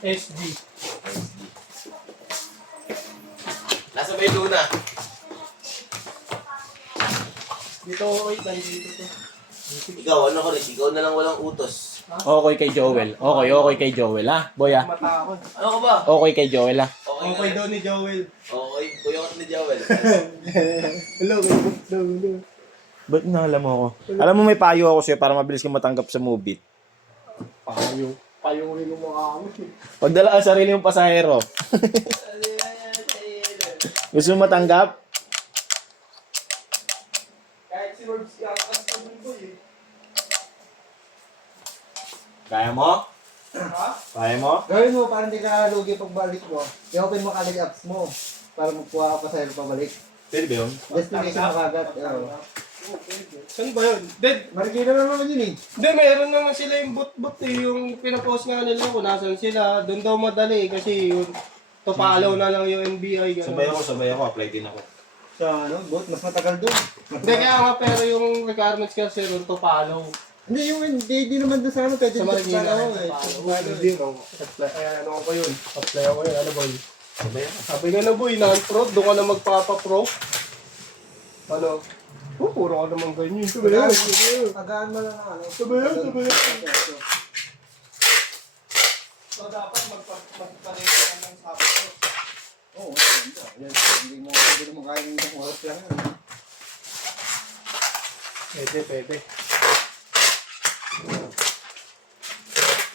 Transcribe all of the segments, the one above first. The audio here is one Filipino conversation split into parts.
SD. Nasa ba yung Luna? Dito, wait, nandito to. Ikaw, ano ko rin? Ikaw na lang walang utos. Okay kay Joel. Okay kay Joel, ha? Boy, ha? Matakot. Ano ka ba? Okay kay Joel, ha? Okay daw ni Joel. Okay. Kuya ko ni Joel. Hello, hello. Ba't naalam mo ako? Alam mo may payo ako sa'yo para mabilis kang matanggap sa movie. Payo rin yung mukha mo. Pagdala ang sarili mong pasahero. Gusto mo matanggap? Kahit si Robs kakas sa bulbo eh. Kaya mo? Ha? Kaya mo? Gawin mo para hindi ka lugi pagbalik mo. I-open mo kalig apps mo para magkuha ka pa sa'yo pabalik. Pwede ba yun? Destination na kagad. Saan ba yun? Dead. Marikina na naman yun eh. Hindi, meron naman sila yung bot-bot eh. Yung pinapost nga nila kung nasan sila. Doon daw madali kasi yung tupalaw na lang yung NBI. Ganun. sabay ako. Apply din ako. Sa ano, bot, mas matagal doon. Hindi, kaya nga pero yung requirements kasi doon tupalaw. Hindi, yung hindi naman doon sa ano, pwede Sa dito Marikina, sa ano eh. hindi ko. Kaya ano ko yun? Apply ako yun. Ano boy? Sabi nga na boy, non-pro. Doon ka na magpapa-pro. Ano? Oh, puro ka naman ganyan. Sabi nga. Tagaan mo lang ang ano. Sabi nga. So dapat magpa-rate ka ng sapatos. Oo, hindi mo kaya ng isang oras lang yan. Pwede.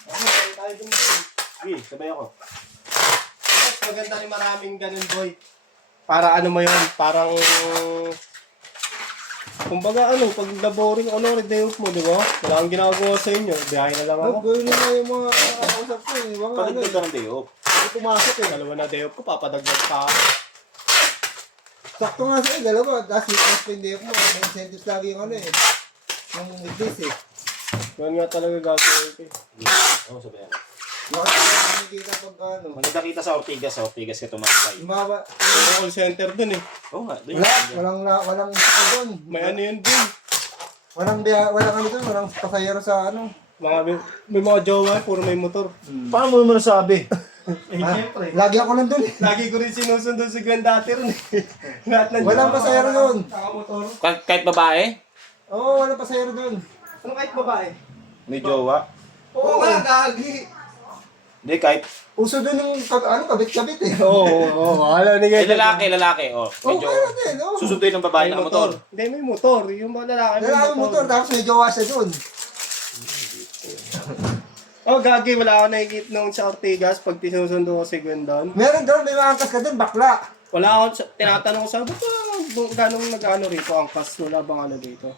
Okay, tayo dun boy. Sige, sabay ako. Mas maganda rin maraming ganun boy. Para ano mo yun, parang... Kumbaga ano, pag laboring ano, day off mo, di ba? Wala kang ginagawa sa inyo, biyahe na lang ako. Gawin na yung mga nakakausap ko eh. Mga ano Paligtad eh. ka ng day off. Hindi pumasok eh, dalawa na day off ko, papadagdag pa ako. Sakto nga sa'yo, dalawa. Tapos yung hindi ako mo. May incentives lagi yung ano eh. Yung weekdays eh. Yan nga talaga gagawin ko eh. Oo, sabay ako. Bakit ka nakikita pag ano? Maganda kita sa Ortigas. Sa Ortigas ka tumakay. Yung mga May call center dun eh. Oo nga. Doon walang doon. May ano yun dun. Walang ano doon, walang pasahero sa ano. May mga jowa, puro may motor. Paano mo nasabi? Eh, syempre. Lagi ako lang doon eh. Lagi ko rin sinusunod si Gwen dati rin eh. Lahat ng Walang jowa, pasahero doon. Nakamotor. Kahit babae? Oo, walang pasahero doon. Ano kahit babae? May jowa? Oo nga, gagi. Hindi, kahit... Uso doon yung kabit-kabit eh. Oo, alam ni Eh, lalaki. Oh, Oo, medyo... kaya din. Oo. Susunduin ng babae ng motor. Hindi, may motor. Yung mga lalaki Lalaki yung motor, tapos may jowa siya doon. Oh, gagi, wala ako nakikita nung sa Ortigas pag sinusundo ko si Gwen doon. Meron doon, may mga angkas ka doon, bakla. Wala ako, tinatanong ko sa, ba't ganong nag-ano rito, angkas, wala bang ano dito?